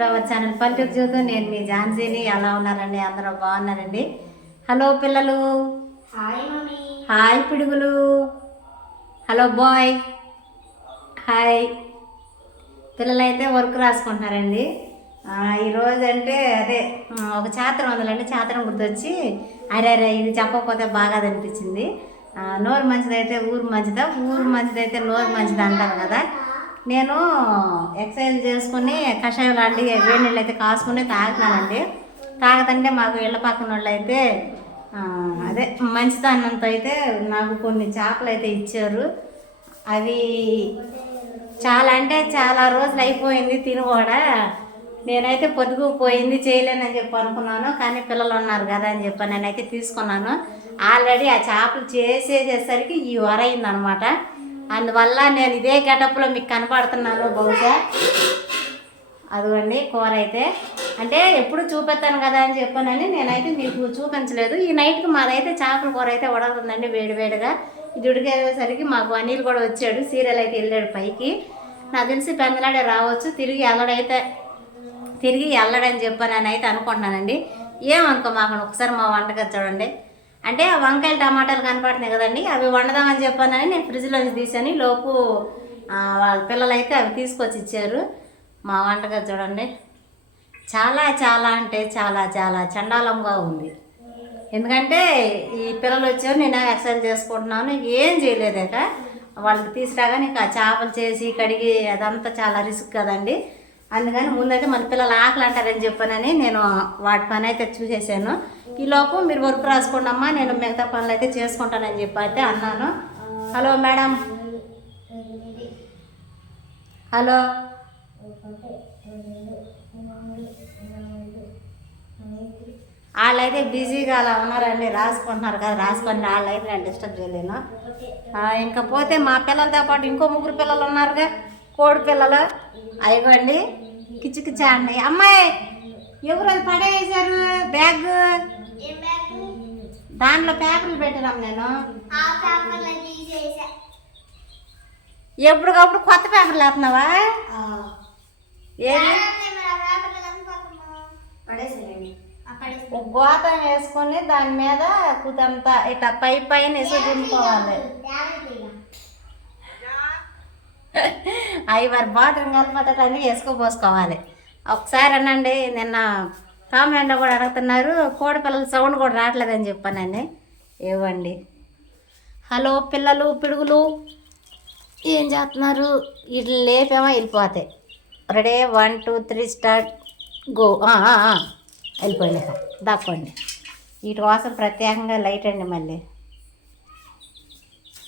To our channel పల్లెటూరు చూద్దాం నేను మీ ఝాన్సీని. ఎలా ఉన్నారండి? అందరూ బాగున్నారండి? హలో పిల్లలు. హాయ్ పిడుగులు. Hello bye. హాయ్ పిల్లలైతే వర్క్ రాసుకుంటున్నారండి. ఈరోజు అంటే అదే ఒక చాత్రం ఉందండి చాత్రం గుర్తొచ్చి అరే అరే ఇది చెప్పకపోతే బాగా అనిపించింది. నోరు మంచిదైతే ఊరు మంచిదా? ఊరు మంచిదైతే నోరు మంచిది అంటారు కదా. నేను ఎక్సర్సైజ్ చేసుకుని కషాయం లాంటి వేడి నీళ్ళు అయితే కాసుకుని తాగుతున్నానండి. తాగదంటే మాకు ఇళ్ళ పక్కన వాళ్ళు అయితే అదే మంచిదన్నంత అయితే నాకు కొన్ని చేపలు అయితే ఇచ్చారు. అవి చాలా అంటే చాలా రోజులు అయిపోయింది తిని కూడా. నేనైతే పొదుగు పోయింది చేయలేనని చెప్పి అనుకున్నాను. కానీ పిల్లలు ఉన్నారు కదా అని చెప్పి నేనైతే తీసుకున్నాను. ఆల్రెడీ ఆ చేపలు చేసేసేసరికి ఈ వర అయిందనమాట. అందువల్ల నేను ఇదే గెటప్లో మీకు కనపడుతున్నాను బహుశా. అదిగోండి కూర అయితే. అంటే ఎప్పుడు చూపెత్తాను కదా అని చెప్పానని నేనైతే మీకు చూపించలేదు. ఈ నైట్కి మాదైతే చేపల కూర అయితే ఉడకుతుందండి వేడివేడిగా. ఇది ఉడికేసరికి మాకు అనిల్ కూడా వచ్చాడు సీరియల్ అయితే వెళ్ళాడు పైకి. నాకు తెలిసి పెందలాడే రావచ్చు తిరిగి ఎల్లడైతే తిరిగి వెళ్ళడని చెప్పానని అయితే అనుకుంటున్నానండి. ఏమనుకో మాకు ఒకసారి మా వంటగది చూడండి. అంటే ఆ వంకాయలు టమాటాలు కనపడుతున్నాయి కదండి అవి వండదామని చెప్పానని నేను ఫ్రిడ్జ్లోంచి తీసాను లోపు వాళ్ళ పిల్లలైతే అవి తీసుకొచ్చి ఇచ్చారు. మా వంటగది చూడండి. చాలా చాలా అంటే చాలా చాలా చండాలంగా ఉంది. ఎందుకంటే ఈ పిల్లలు వచ్చారు నేను ఎక్సర్సైజ్ చేసుకుంటున్నాను ఏం చేయలేదాక వాళ్ళు తీసుకురాగానే ఇంకా చేపలు చేసి కడిగి అదంతా చాలా రిస్క్ కదండి. అందుకని ముందైతే మన పిల్లలు ఆకలి అంటారని చెప్పానని నేను వాటి పని అయితే చూసేసాను. ఈ లోపు మీరు వర్క్ రాసుకోండి అమ్మా నేను మిగతా పనులు అయితే చేసుకుంటానని చెప్పి అయితే అన్నాను. Hello madam. హలో. వాళ్ళైతే బిజీగా అలా ఉన్నారండి రాసుకుంటున్నారు కదా రాసుకొని వాళ్ళైతే నేను డిస్టర్బ్ చేయలేను. ఇంకా పోతే మా పిల్లలతో పాటు ఇంకో ముగ్గురు పిల్లలు ఉన్నారుగా. కోడి పిల్లలు. అయిగోండి కిచి కిచి అండి. అమ్మాయి ఎవరు అది పడేసారు బ్యాగ్? దాంట్లో పేపర్లు పెట్టినాం నేను. ఎప్పటికప్పుడు కొత్త పేపర్లు వేస్తున్నావా? గోతం వేసుకొని దాని మీద కుదంతా ఇట్లా పై పైన వేసి దింపుకోవాలి. అవి మరి బాత్రూమ్ కలిపి వేసుకోపోసుకోవాలి ఒకసారి అనండి నిన్న కామెంట్ కూడా అడుగుతున్నారు కోడి పిల్లల సౌండ్ కూడా రావట్లేదని చెప్పానండి. ఇవ్వండి. హలో పిల్లలు పిడుగులు ఏం చేస్తున్నారు? ఇట్లా లేపేమో వెళ్ళిపోతాయి. Ready one two three start go. వెళ్ళిపోయింది. దాక్కోండి. వీటి కోసం ప్రత్యేకంగా లైట్ అండి మళ్ళీ.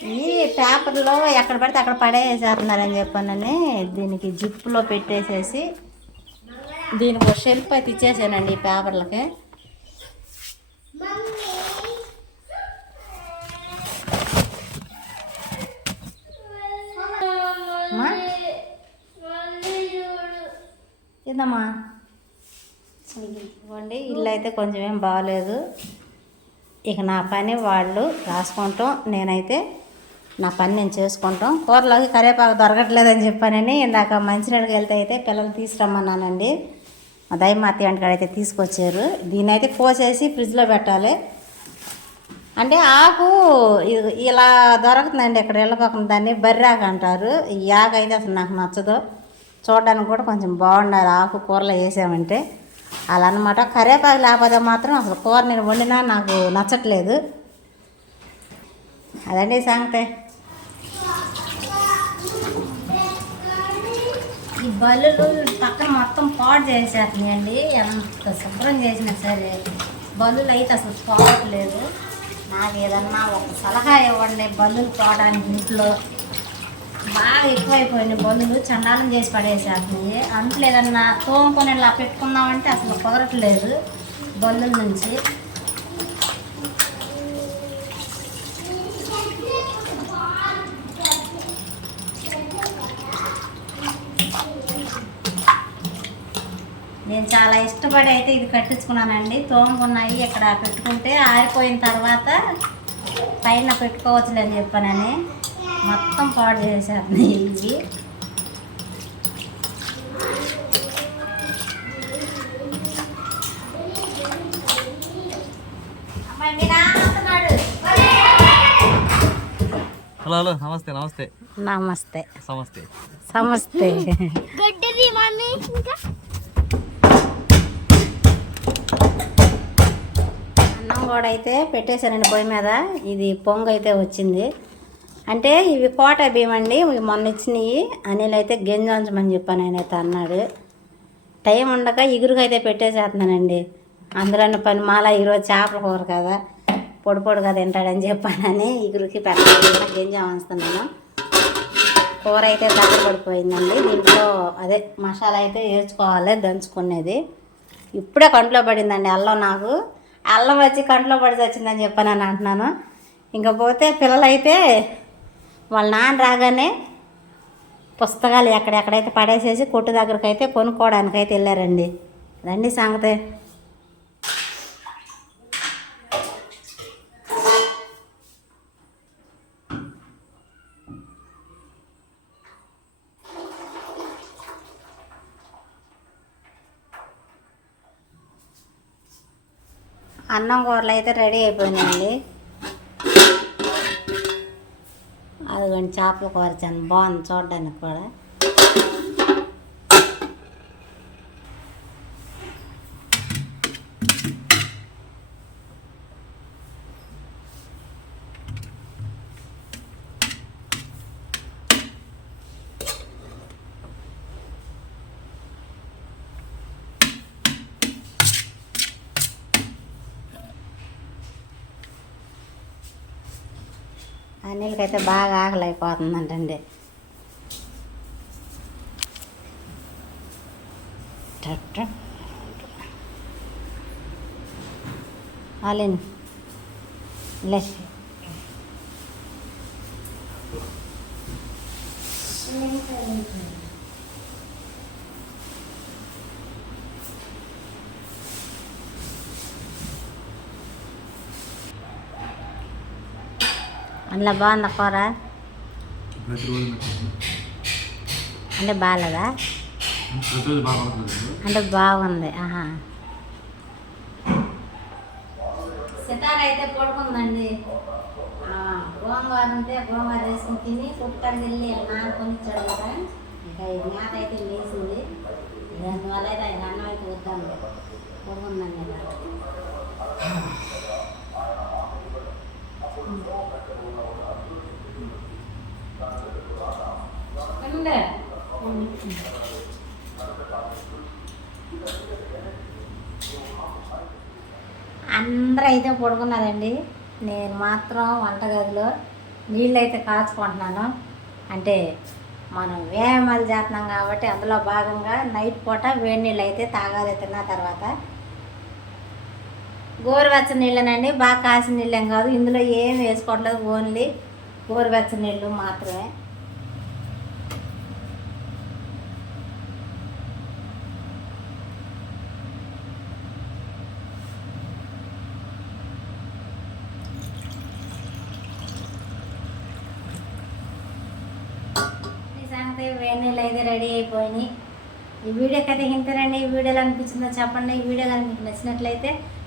ఈ పేపర్లో ఎక్కడ పడితే అక్కడ పడేసేస్తున్నారని చెప్పానని దీనికి జిప్పులో పెట్టేసేసి దీనికి ఒక షెల్ఫ్ అయితే ఇచ్చేసానండి ఈ పేపర్లకి. అమ్మా ఇదమ్మా ఇవ్వండి ఇల్లు అయితే కొంచెం ఏం బాగాలేదు ఇక నా పని వాళ్ళు రాసుకుంటాం నేనైతే నా పని నేను చేసుకుంటాం. కూరలోకి కరివేపాకు దొరకట్లేదని చెప్పానని ఇందాక మంచినీళ్ళకి వెళ్తే అయితే పిల్లలు తీసుకురమ్మన్నానండి. మా దయమాతి వంటకాడ అయితే తీసుకొచ్చారు. దీన్ని అయితే కోసేసి ఫ్రిడ్జ్లో పెట్టాలి. అంటే ఆకు ఇలా దొరకుతుందండి ఇక్కడ ఇళ్ళ దాన్ని బర్రాకు అంటారు. ఈ ఆకు అయితే అసలు నాకు నచ్చదు. చూడడానికి కూడా కొంచెం బాగుండాలి ఆకు కూరలో వేసామంటే. అలా అనమాట కరేపాకు లేకపోతే మాత్రం అసలు కూర నేను వండినా నాకు నచ్చట్లేదు. అదండి సంగతే. ఈ బల్లులు పక్కన మొత్తం పాడు చేసేస్తున్నాయండి. ఎంత శుభ్రం చేసినా సరే బల్లులు అయితే అసలు పోవట్లేదు నాకు ఏదన్నా ఒక సలహా ఇవ్వండి బల్లులు పోవడానికి ఇంట్లో. బాగా ఎక్కువైపోయినాయి బల్లులు చండాలం చేసి పడేసేస్తున్నాయి. అంటలేదన్నా ఏదన్నా తోముకొని ఇలా పెట్టుకుందామంటే అసలు కుదరట్లేదు బల్లుల నుంచి. నేను చాలా ఇష్టపడి అయితే ఇది కట్టించుకున్నానండి. తోముకున్నాయి ఇక్కడ పెట్టుకుంటే ఆరిపోయిన తర్వాత పైన పెట్టుకోవచ్చులేని చెప్పానని మొత్తం పాడు చేశాను ఇవి. హలో నమస్తే నమస్తే. నమస్తే. నమస్తే నమస్తే కూడా అయితే పెట్టేశానండి పొయ్యి మీద. ఇది పొంగు అయితే వచ్చింది. అంటే ఇవి కోట బియ్యం అండి మొన్న ఇచ్చినవి అనిల్ అయితే గింజంచమని చెప్పాను ఆయన అయితే అన్నాడు. టైం ఉండక ఇగురుగా అయితే పెట్టేసేస్తున్నానండి. అందులోని పని మాల ఈరోజు చేపల కూర కదా పొడి పొడిగా తింటాడని చెప్పానని ఇగురికి పెట్టాలి గింజం వంచుతున్నాను కూర అయితే దగ్గర పడిపోయిందండి దీంట్లో అదే మసాలా అయితే వేసుకోవాలి దంచుకునేది. ఇప్పుడే కంట్లో పడిందండి అల్లం నాకు. అల్లం వచ్చి కంట్లో పడి వచ్చిందని చెప్పాను అని అంటున్నాను. ఇంకా పోతే పిల్లలైతే వాళ్ళ నాన్న రాగానే పుస్తకాలు ఎక్కడెక్కడైతే పడేసేసి కొట్టు దగ్గరకైతే కొనుక్కోవడానికైతే వెళ్ళారండి. రండి సంగతే. అన్నం కూరలు అయితే రెడీ అయిపోయినాయండి. అదిగోండి చేపల కూర చాలా బాగుంది చూడడానికి కూడా. అనిల్కి బాగా ఆకలి అయిపోతుందంటండి టట్ట. ఆలిన్. లే. అందులో బాగుందా కూర అంటే బాగాలేదా అంటే బాగుంది ఆహా సితార అయితే పడుకుందండి ఆ, గోంగూర ఉంటే గోంగూర వేసుకుని తిని కుక్కడికి వెళ్ళి నానుకొని ఇచ్చాడు కదా ఇంకా ఈ జ్ఞాత అయితే వేసింది అందువల్ల అయితే ఆయన అన్నం అయితే వద్దాం పడుకుందండి. అందరూ అయితే పడుకున్నారండి. నేను మాత్రం వంటగదిలో నీళ్ళైతే కాచుకుంటున్నాను అంటే మనం వ్యాయామాలు చేస్తున్నాం కాబట్టి అందులో భాగంగా నైట్ పూట వేడి నీళ్ళు అయితే తాగాలి తిన్న తర్వాత గోరువెచ్చని నీళ్ళనండి బాగా కాసిన నీళ్ళేం కాదు. ఇందులో ఏం వేసుకోవట్లేదు ఓన్లీ గోరువెచ్చ నీళ్ళు మాత్రమే. ఈ సంగతి వేడి నీళ్ళు అయితే రెడీ అయిపోయినాయి. ఈ వీడియో కథ ఇంతేనండి. ఈ వీడియోలో అనిపించిందో చెప్పండి. ఈ వీడియో కనుక మీకు నచ్చినట్లయితే